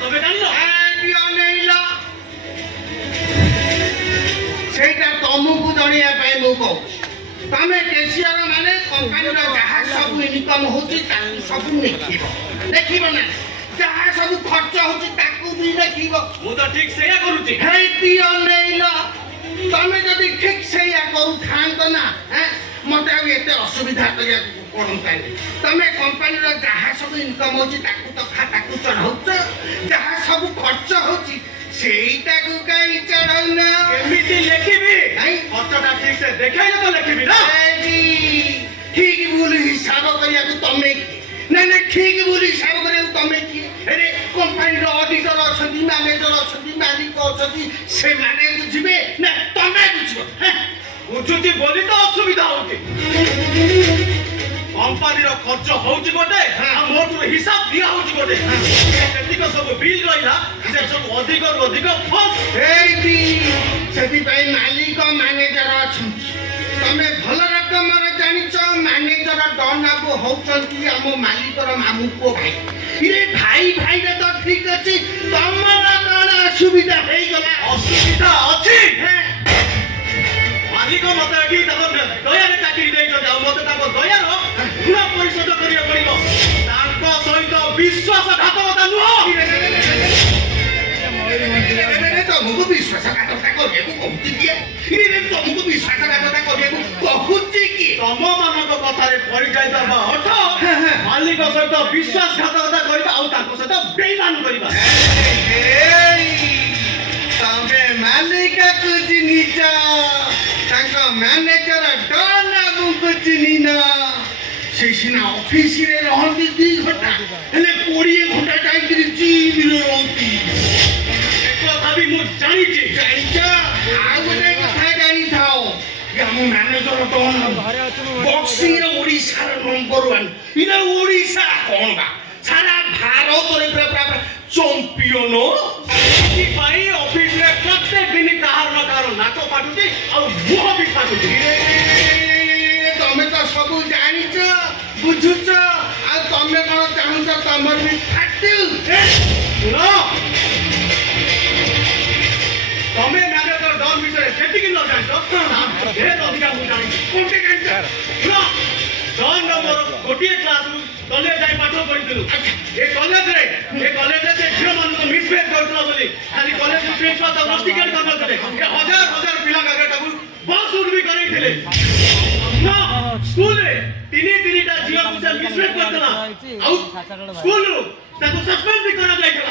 तबे जानिलो ए अनेइला सेटा तुमको जणिया पाए मु कहू तमे केसीआर माने कंपनी रो जहा सब इनकम होची ताकू सब देखिबो ना जहा सब खर्च होची ताकू भी देखिबो मु तो ठीक सेया करूची हे पियो नेइला तमे जदी ठीक सेया करू थांत ना हैं मते आ एते असुविधा करिया पड़ंता तमे कंपनी रो जहा सब इनकम होची ताकू तो खाताकू चढ़ाउछ जहा सब खर्च होची सेईटा को काई चढ़ाउना एमिति लेखिबी नहीं खर्चटा ठीक से देखाइले तो लेखिबी ना ठीक बोली हिसाब करिया को तमे ना ना ठीक बोली हिसाब करिया को तमे की अरे कंपनी रो ऑडिटर अछंती मैनेजर अछंती मालिक अछंती से माने बुझिबे ना तमे बुझबो बुझुची बोली तो असुविधा होची कंपनी रो खर्च होची गोटे आ मोर हिसाब दिया होची गोटे केतिक सब बिल रहिला से सब अधिक और अधिक फस एई सेति पई मालिक मैनेजर अछंती तमे भल रकम रे जानिच मैनेजर डनाबो होचंती हम मालिक रो मामू को भाई इरे भाई भाई रे तो ठीक अछि तमरा कोन असुविधा हेई गला असुविधा अछि मालिक मते एठी तक दया रे चाकरी देइ जाउ मते ताको दया रो पूरा परिशोध करिया पड़िबो ताको सहित विश्वासघातकता नुहो तुमको विश्वासघातकता करिया को कहूची किए इरे तुमको विश्वासघातकता करिया को कहूची कि तम मानक कथारे परि जाइता अर्थ मालिक सहित विश्वासघातकता करिबा आ ताको सहित बेईमान करिबा तमे मालिक को चिनिच तांका मैनेजर डना को चिनिना से सिना ऑफिस रे रहंती 2 घंटा हेले 20 घंटा टाइम जीव रे रहंती कथा भी मु जानि छी जानिचा आ गोटे कथा जानि थाओ कि हम मैनेजर डना बॉक्सिंग रे ओडिसा रे नंबर 1 इना ओडिसा कोन बा सारा भारत रे पूरा चैंपियन कि भाई ऑफिस रे प्रत्येक दिन कहार नाको फाटुची आ मुह भी फाटुची तमे तो सब जानिच बुझुच आ तमे कोन चाहुच तमर भी फाटू सुनो तमे मैनेजर डन विषय जेति कि न जानिछ ढेर अधिका मु जानि कोनटे जानिछ सुनो डन नंबर गोटिए क्लास तले जाई पाठ पढिदिलु ए कॉलेज रे से झियो मन को मिसबेट करतला बोली खाली कॉलेज प्रिंसिपल तो रस्टिकेट करनथले ए हजार हजार पिला का टाकू बस उठ भी करैथिले ना स्कूल रे तिनी ता झियो को से मिसबेट करतला आउ स्कूल रो ताको सस्पेंड भी करा जायतला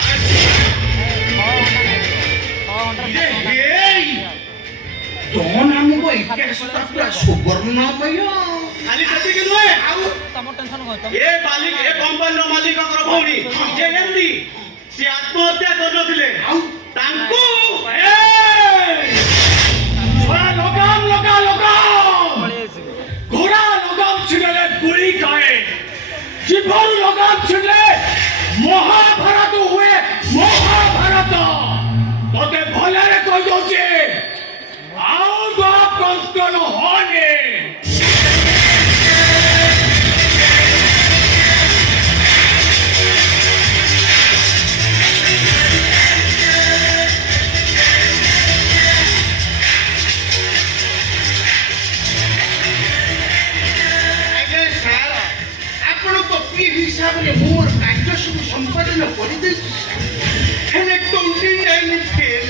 ए दोन हमको इतिहास ता पूरा सुवर्णमय खाली सती के दुए आउ तम टेंशन हो ए मालिक ए कंपनी रो मालिक कर भौणी जे एमडी से आत्महत्या करनथिले आउ तांको ए छोरा लगाम घोड़ा लगाम छिड़ले गुली खाए जीवन लगाम छिड़ले महाभारत हुए महाभारत तोते भले रे कह दोचे आउ दो कंट्रोल होने हिसाब रे मोर कार्य सब संपादन कर दे हेले 29 फेल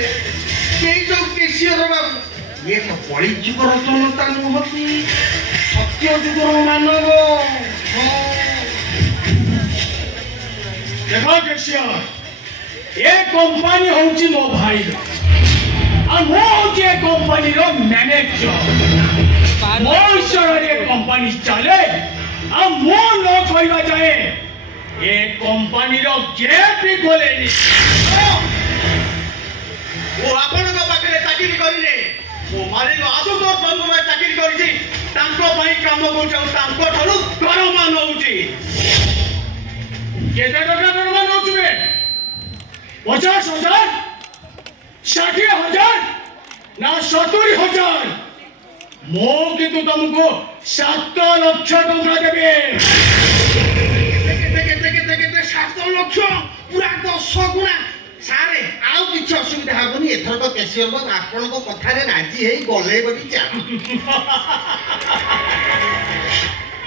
के जो केसीआर बाबू ये तो पड़ी जीवर जनता नुहती सत्य जुगर मानव देखो केसीआर ए कंपनी होची मो भाई आ मो होची ए कंपनी रो मैनेजर मो शहर ए कंपनी चले आ मो न कहवा जाए ए कंपनी रो गेट भी खोलेनी वो आपण को पाखरे चाकरी करिले वो मालिक आशुतोष बंधु में चाकरी करिछि तांको पई काम करछौ तांको ठारू दरमा नउछि केते टका दरमा नउछबे 50,000 60,000 ना 70,000 मो किंतु तुमको 7 लाख टका देबे केते 7 लाख पूरा 10 गुणा सारे आउ किछि असुविधा हेबनी एथरक कैशियर बस आपनको कथारे राजी हेई गले बडी जा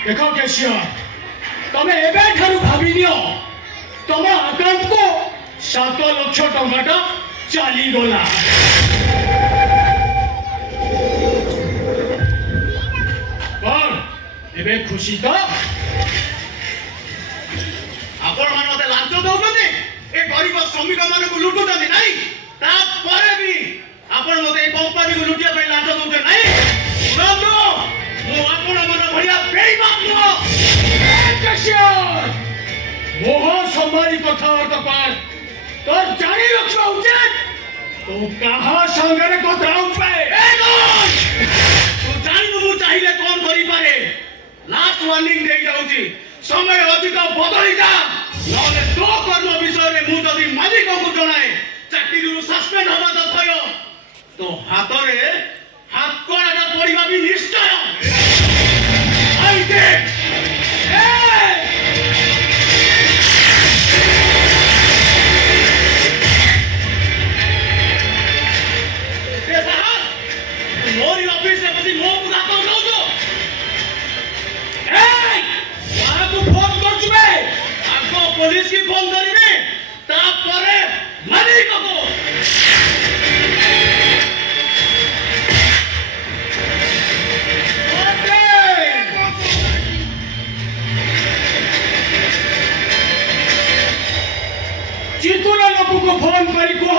देखो कैशियर तमे एबे ठारू भाबी नियो तम अकाउंट को 7 लाख टंका चली गला कौन एबे खुशी तो आपण मान मते लांच दउछथि ए गरीब श्रमिक मान को लुटुछथि नाही ता परे भी आपण मते ए कंपनी को लुटिया पे लांच दउछथि नाही सुनंदो मो आपण मन भलिया बेईमान न कैशियर मोह संभारी कथा तो कर तोर जानी रखना उचित तो कहा संगरे को त्राउ पे ए कौन तू जानी मु चाहिले कौन करि पारे लास्ट वार्निंग दे जाउची समय अधिक बदली जा नले तो कर्म विषय रे मु जदी मालिक को जणाए चाकरी रु सस्पेंड होबा तो थयो तो हाथ रे हाथ कोड़ा पड़िबा भी निश्चय आई दे ए मोरी ऑफिस में बसी मो बुलाता हूं तो ए वहां को फोन कर चुके आपको पुलिस की फोन करिवे ता परे मालिक को चितुरा लोग को फोन करी को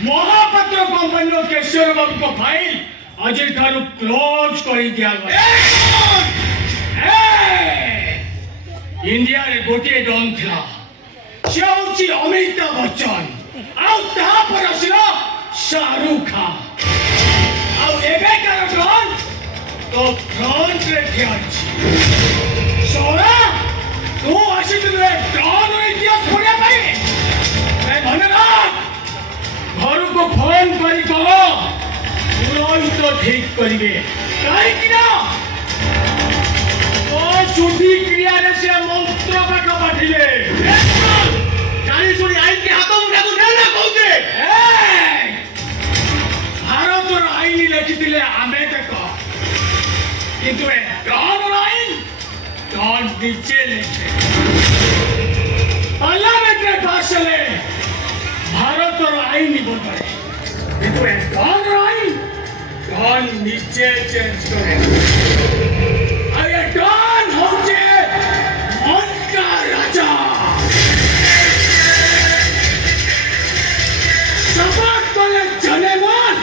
महापत्र कंपनी कैशियर बाबू को फाइल आज ठारू क्लोज कर दिया इंडिया रे गोटे डॉन थिला से होची अमिताभ बच्चन आउ ता पर असला शाहरुख खान आउ एबे कर डॉन तो फ्रंट रे थिया सोरा तू आसी तुरे डॉन रे इतिहास पढ़िया पाई ए धन्यवाद घर को फोन करी कह तुरंत ठीक करिवे काहे कि ना तो शुद्धि क्रिया रे से मंत्र पाठ पाठिले जानी सुनी आईन के हाथ मुठा को नेला कहते भारत रो आईन लिखिथिले आमे तक किंतु ए डॉन आईन डॉन नीचे लिखे पार्लियामेंट रे पास चले भारत रो आईन बदले किंतु ए डॉन आईन डॉन नीचे चेंज करे अरे डॉन होचे मन का राजा शपथ करे जने मन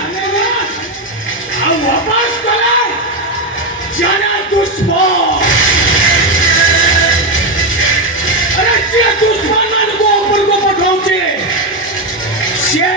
अब वापस करे जना दुश्मन अरे जे दुश्मन मान को ऊपर को पठाउचे से